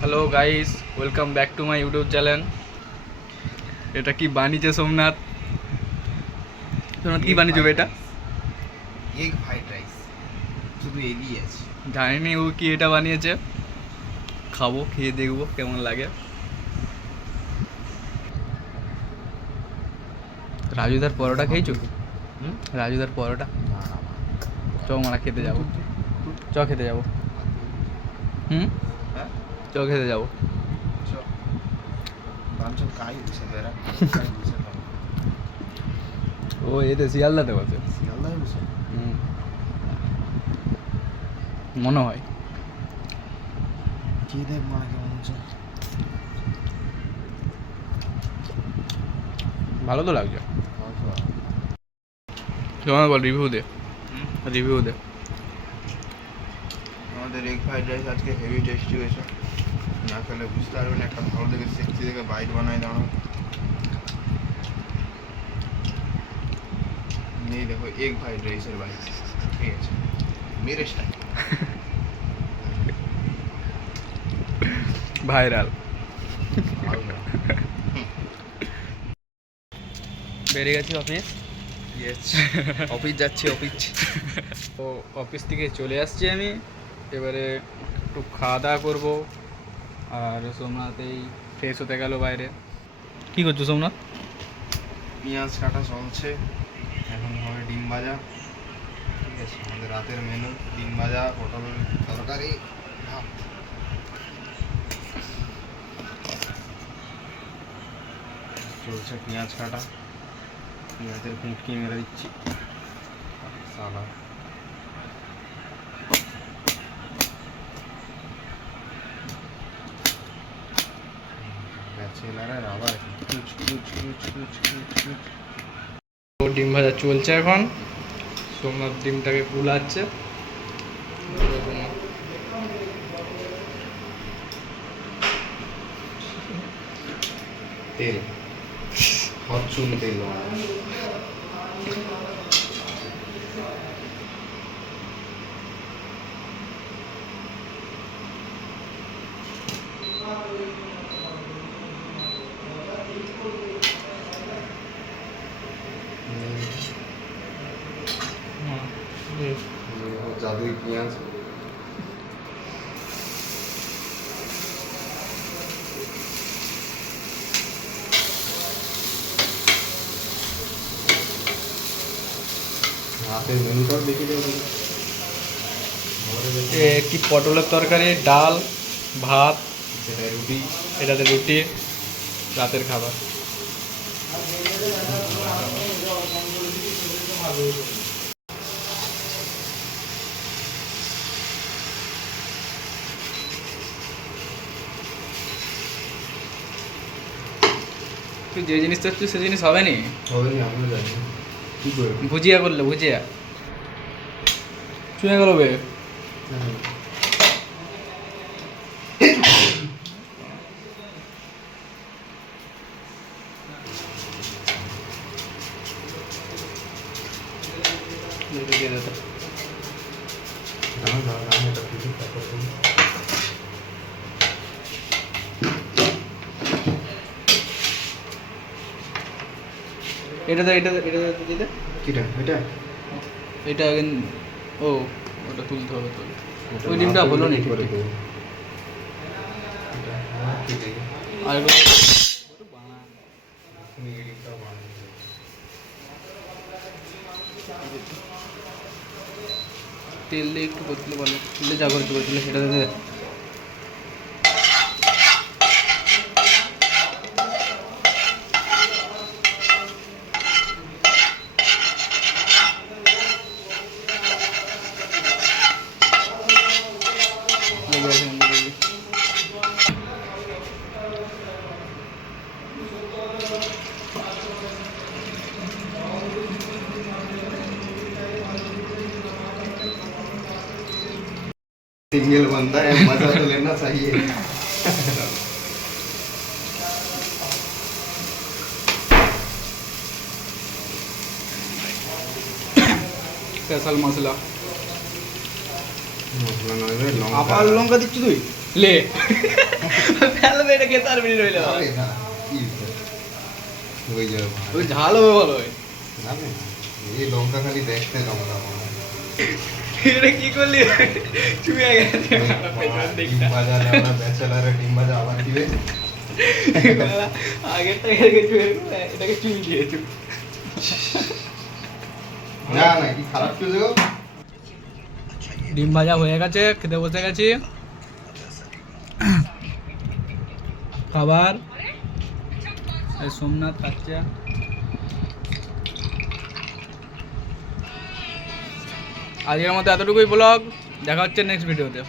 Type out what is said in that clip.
Hello guys, welcome back to my YouTube channel. এটা কি বানিয়েছে সোমনাথ? সোমনাথ কি বানিয়েছে এটা? এগ ফ্রাইড রাইস, শুধু এগই আছে। জানিনি ও কি এটা বানিয়েছে। খাবো, খেয়ে দেখবো কেমন লাগে। রাজুদার পরোটা খেয়েছো? রাজুদার পরোটা চ মারা খেতে যাবো। চ খেতে যাবো। হ্যাঁ চ খেতে যাবো। বাঞ্চল কাই বসে বেড়া বসে খাবো। ও এতে শিয়ালদাতে বসে। শিয়ালদায় বসে মনে হয়। কি দেখ মা কেমন হচ্ছে। ভালো তো লাগছে। তোমার বল, রিভিউ দে। রিভিউ দে। আমাদের এগ ফ্রাইড রাইস আজকে হেভি টেস্টি হয়েছে। না খেলে বুঝতে পারবেন, একটা ভালো দেখে সেক্সি দেখে বাইট বানাই দাঁড়ো। নেই দেখো এগ ফ্রাইড রাইসের বাইট, ঠিক আছে মেরে স্টাইল ভাইরাল। বেরিয়ে গেছি অফিস। অফিস যাচ্ছি অফিস। তো অফিস থেকে চলে আসছি আমি। এবারে একটু খাওয়া দাওয়া করবো। আর সোমনাথ এই ফ্রেশ হতে গেল বাইরে। কী করছো সোমনাথ? পেঁয়াজ কাটা চলছে, এখন হবে ডিম ভাজা। ঠিক আছে, আমাদের রাতের মেনু ডিম ভাজা, পটল তরকারি, ভাত। চলছে পেঁয়াজ কাটা, পেঁয়াজের কুঁটকি মেরে দিচ্ছি। সালা ব্যাচেলারের আবার কুচ কুচ কুচ কুচ কুচ কুচ। তো ডিম ভাজা চলছে এখন। সোমনাথ ডিমটাকে গুলাচ্ছে। তেল ফরচুন তেল। জাদুই পেঁয়াজ। রাতের মেনুটাও দেখে দেবো। একটি পটলের তরকারি, ডাল, ভাত, সেটা রুটি। এটাতে রুটি, রাতের খাবার। তুই যে জিনিস চাচ্ছিস সে জিনিস হবে নি। হবে না, আমিও জানি কী করে। ভুজিয়া করলে ভুজিয়া চুয়ে গেল বে। দিয়ে দে তো। দাঁড়া দাঁড়া দাঁড়া, এটা খুলি, তারপর খুলি। এটাতে এটাতে এটাতে দিতে। কিটা এটা? এটা ও ওটা তুলতে হবে তো। ওই ডিমটা হলো না ঠিক করে ঠিক। দেবো। এটা আমার কি দেখি আর তুমি এডিটটা বানিয়ে দেবো। তেল দিয়ে একটু করলে ভালো। তেলে যা করে করেছিল সেটা দিয়ে सिंगल बंदा है, मजा तो लेना चाहिए। স্পেশাল মশলা। মশলা নয় রে, আবার লঙ্কা দিচ্ছি তুই? লে এটা খেতে পারবি না রইলে আরে না কি হয়ে যাবে ওই ঝাল হবে ভালো হয় না না, এই লঙ্কা খালি দেখতে লঙ্কা এটা কি করলি চুয়ে গেছে ডিম ভাজা না ব্যাচেলারে ডিম ভাজা আবার দিবে আগেরটা এটাকে চুয়ে এটাকে চুই দিয়েছে না না কি খারাপ করে দেবো ডিম ভাজা হয়ে গেছে খেতে বসে গেছি খাবার এই সোমনাথ খাচ্ছে আজকের মতো এতটুকুই ব্লগ দেখা হচ্ছে নেক্সট ভিডিওতে